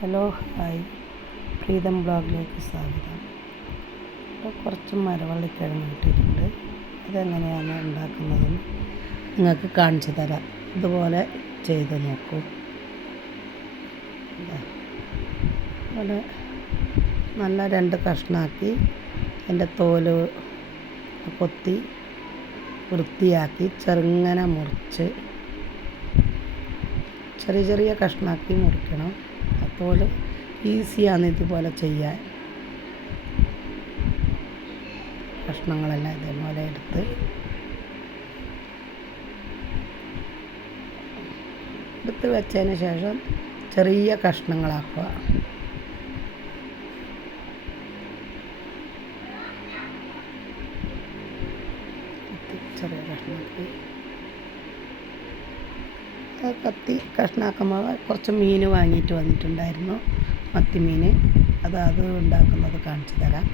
Hello hi, Pritam ബ്ലോഗിലേക്ക് സ്വാഗതം. ഇപ്പോൾ കുറച്ച് മരവള്ളിക്കിഴങ്ങ് കിട്ടിയിട്ടുണ്ട്. അതെങ്ങനെയാണ് ഉണ്ടാക്കുന്നതെന്ന് നിങ്ങൾക്ക് കാണിച്ചു തരാം. ഇതുപോലെ ചെയ്ത് നോക്കൂ. അതുപോലെ നല്ല 2 കഷ്ണമാക്കി അതിൻ്റെ തോല് കൊത്തി വൃത്തിയാക്കി ചെറുങ്ങനെ മുറിച്ച് ചെറിയ ചെറിയ കഷ്ണമാക്കി മുറിക്കണം. അപ്പോൾ ഈസിയാണ് ഇതുപോലെ ചെയ്യാൻ. കഷ്ണങ്ങളെല്ലാം ഇതേപോലെ എടുത്ത് വെച്ചതിന് ശേഷം ചെറിയ കഷ്ണങ്ങളാക്കുക. ചെറിയ കഷ്ണമാക്കി കത്തി കഷ്ണാക്കുമ്പോൾ കുറച്ച് മീൻ വാങ്ങിയിട്ട് വന്നിട്ടുണ്ടായിരുന്നു, മത്തിമീൻ. അത് ഉണ്ടാക്കുന്നത് കാണിച്ചു തരാം.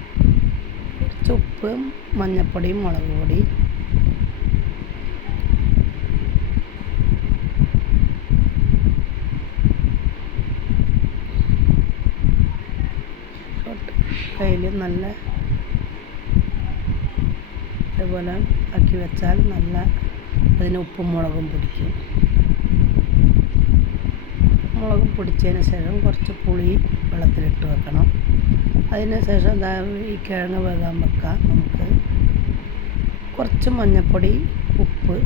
കുറച്ച് ഉപ്പും മഞ്ഞൾപ്പൊടിയും മുളക് പൊടി, കയ്യിൽ നല്ല ഇതുപോലെ ആക്കി വെച്ചാൽ നല്ല അതിന് ഉപ്പും മുളകും പിടിക്കും. മുളകും പൊടിച്ചതിന് ശേഷം കുറച്ച് പുളി വെള്ളത്തിലിട്ട് വെക്കണം. അതിന് ശേഷം ഈ കിഴങ്ങ് വേകാൻ വെക്കാം. നമുക്ക് കുറച്ച് മഞ്ഞൾപ്പൊടി, ഉപ്പ്,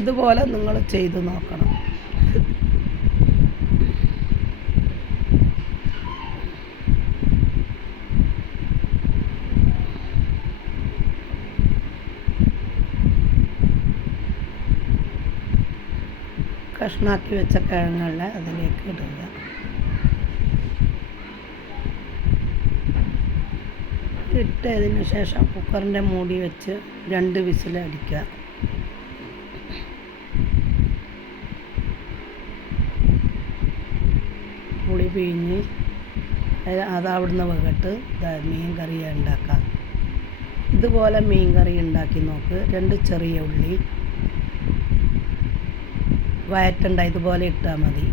ഇതുപോലെ നിങ്ങൾ ചെയ്ത് നോക്കണം. കഷ്ണാക്കി വെച്ച കിഴങ്ങുകളെ അതിലേക്ക് ഇടുക. ഇട്ടതിന് ശേഷം കുക്കറിൻ്റെ മൂടി വെച്ച് 2 വിസിൽ അടിക്കുക. പുളി പിഴിഞ്ഞ് അവിടുന്ന് വെകട്ട് മീൻ കറി ഉണ്ടാക്കാം. ഇതുപോലെ മീൻ കറി ഉണ്ടാക്കി നോക്ക്. 2 ചെറിയ ഉള്ളി വയറ്റണ്ട ഇതുപോലെ ഇട്ടാൽ മതി.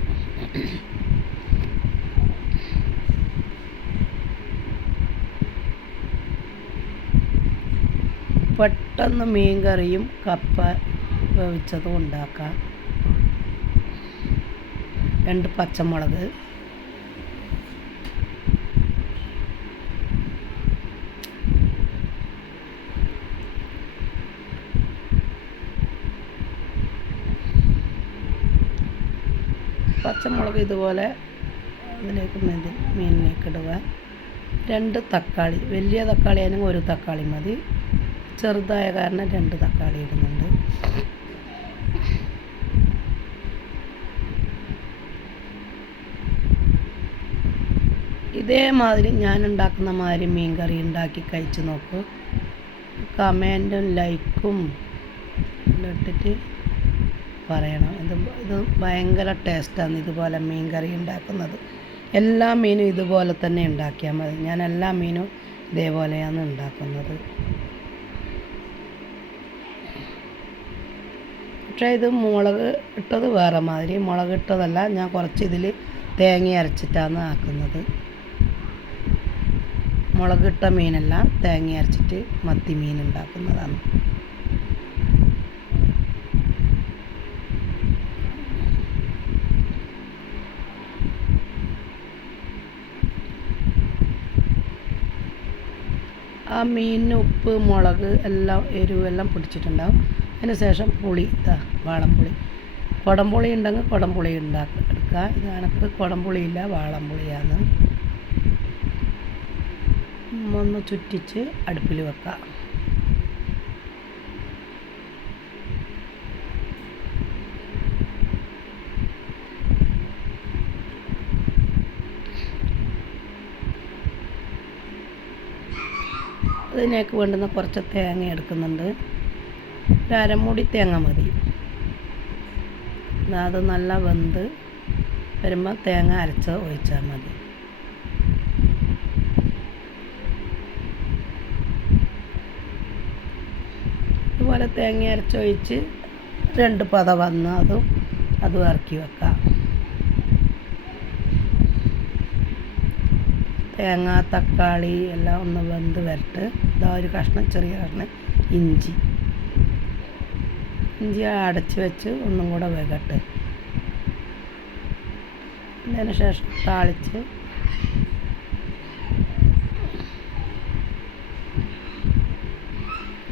പെട്ടെന്ന് മീൻ കറിയും കപ്പ വേവിച്ചതും ഉണ്ടാക്കാം. 2 പച്ചമുളക്, പച്ചമുളക് ഇതുപോലെ അതിലേക്ക് മീനിലേക്ക് ഇടുക. 2 തക്കാളി, വലിയ തക്കാളി ആണെങ്കിൽ 1 തക്കാളി മതി. ചെറുതായ കാരണം 2 തക്കാളി ഇടുന്നുണ്ട്. ഇതേമാതിരി ഞാൻ ഉണ്ടാക്കുന്ന മാതിരി മീൻ കറി ഉണ്ടാക്കി കഴിച്ച് നോക്കൂ. കമൻറ്റും ലൈക്കും ഇട്ടിട്ട് പറയണം. ഇത് ഭയങ്കര ടേസ്റ്റാണ് ഇതുപോലെ മീൻ കറി ഉണ്ടാക്കുന്നത്. എല്ലാ മീനും ഇതുപോലെ തന്നെ ഉണ്ടാക്കിയാൽ മതി. ഞാൻ എല്ലാ മീനും ഇതേപോലെയാണ് ഉണ്ടാക്കുന്നത്. പക്ഷേ ഇത് മുളക് ഇട്ടത് വേറെ മാതിരി, മുളക് ഇട്ടതല്ല. ഞാൻ കുറച്ച് ഇതിൽ തേങ്ങ അരച്ചിട്ടാണ് ആക്കുന്നത്. മുളകിട്ട മീനല്ല, തേങ്ങ അരച്ചിട്ട് മത്തി മീൻ ഉണ്ടാക്കുന്നതാണ്. ആ മീനിന് ഉപ്പ്, മുളക് എല്ലാം എരിവെല്ലാം പിടിച്ചിട്ടുണ്ടാവും. അതിന് ശേഷം പുളി, വാളംപുളി, കുടംപുളി ഉണ്ടെങ്കിൽ കുടംപുളി എടുക്കുക. ഇത് എനിക്ക് കുടംപുളിയില്ല, വാളംപുളിയാണ്. ഒന്ന് ചുറ്റിച്ച് അടുപ്പിൽ വെക്കാം. അതിനേക്ക് വേണ്ടുന്ന കുറച്ച് തേങ്ങ എടുക്കുന്നുണ്ട്. 1 അരമുടി തേങ്ങ മതി. അത് നല്ല വെന്ത് വരുമ്പോൾ തേങ്ങ അരച്ച് ഒഴിച്ചാൽ മതി. ഇതുപോലെ തേങ്ങ അരച്ചൊഴിച്ച് 2 പത വന്ന് അതും ഇറക്കി വെക്കാം. തേങ്ങ, തക്കാളി എല്ലാം ഒന്ന് വെന്ത് വരട്ട്. ഇതാ ഒരു ചെറിയ കഷ്ണം ഇഞ്ചി അടച്ച് വെച്ച് ഒന്നും കൂടെ വേകട്ടെ. അതിന് ശേഷം താളിച്ച്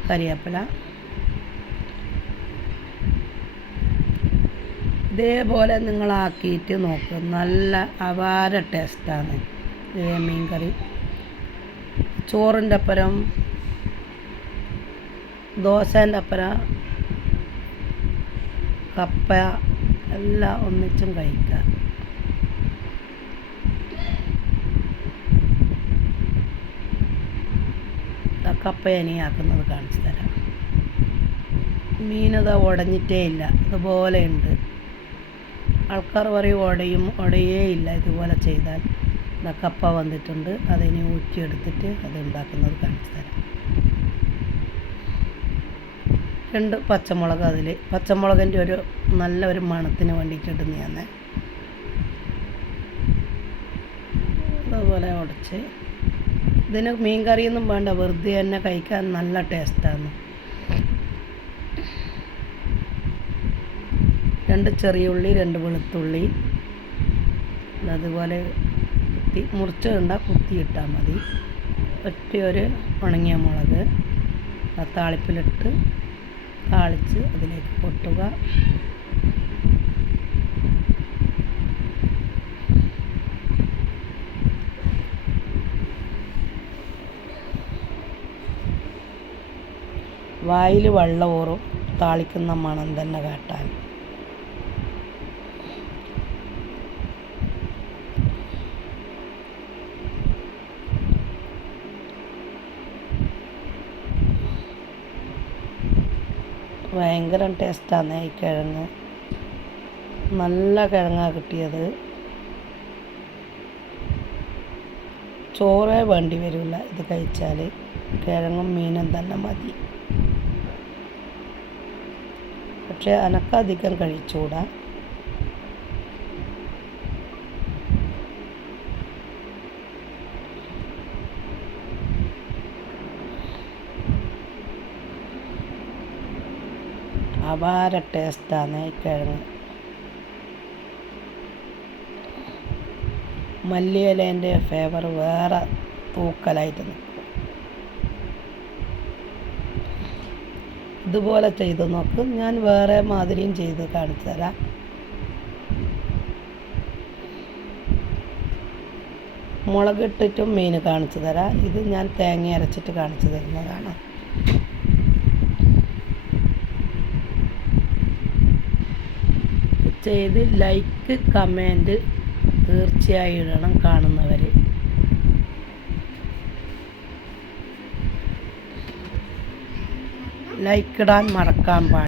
കരിവേപ്പില. ഇതേപോലെ നിങ്ങളാക്കിയിട്ട് നോക്കുക. നല്ല അപാര ടേസ്റ്റാണ് മീൻ കറി. ചോറിൻ്റെ ഒപ്പരം, ദോശേൻ്റെ ഒപ്പരം, കപ്പ എല്ലാം ഒന്നിച്ചും കഴിക്കുക. കപ്പ ഇനി ആക്കുന്നത് കാണിച്ചു തരാം. മീനത് ഉടഞ്ഞിട്ടേ ഇല്ല, ഇതുപോലെ ഉണ്ട്. ആൾക്കാർ പറയും ഉടയേ ഇല്ല ഇതുപോലെ ചെയ്താൽ. കപ്പ വന്നിട്ടുണ്ട്. അതിനി ഊറ്റിയെടുത്തിട്ട് അത് ഉണ്ടാക്കുന്നത് കാണിച്ചു തരാം. 2 പച്ചമുളക്, പച്ചമുളകിൻ്റെ നല്ലൊരു മണത്തിന് വേണ്ടിയിട്ടിടുന്ന ഞാൻ അതുപോലെ ഉടച്ച്. ഇതിന് മീൻ കറിയൊന്നും വേണ്ട, വെറുതെ തന്നെ കഴിക്കാൻ നല്ല ടേസ്റ്റാണ്. 2 ചെറിയ ഉള്ളി, 2 വെളുത്തുള്ളി അതുപോലെ മുറിച്ചിടണ്ട, കുത്തിയിട്ടാൽ മതി. ഒരു ഉണങ്ങിയ മുളക് താളിപ്പിലിട്ട് താളിച്ച് അതിലേക്ക് കൊട്ടുക. വായിൽ വെള്ളമൂറും താളിക്കുന്ന മണം തന്നെ കേട്ടാൽ. ഭയങ്കര ടേസ്റ്റാണ് ഈ കിഴങ്ങ്. നല്ല കിഴങ്ങാണ് കിട്ടിയത്. ചോറേ വേണ്ടി വരില്ല ഇത് കഴിച്ചാൽ. കിഴങ്ങും മീനും തന്നെ മതി. പക്ഷേ അനക്കധികം കഴിച്ചുകൂടാ. അപാര ടേസ്റ്റാണ് ഈ കിഴങ്ങ്. മല്ലിയിലേൻ്റെ ഫ്ലേവർ വേറെ തൂക്കലായിട്ട് നിൽക്കും. ഇതുപോലെ ചെയ്ത് നോക്ക്. ഞാൻ വേറെ മാതിരിയും ചെയ്ത് കാണിച്ചു തരാം. മുളകിട്ടിട്ടും മീൻ കാണിച്ചു തരാം. ഇത് ഞാൻ തേങ്ങ അരച്ചിട്ട് കാണിച്ചു തരുന്നതാണ്. ചെയ്ത് ലൈക്ക്, കമൻറ്റ് തീർച്ചയായും ഇടണം കാണുന്നവർ. ലൈക്ക് ഇടാൻ മറക്കാൻ പാടില്ല.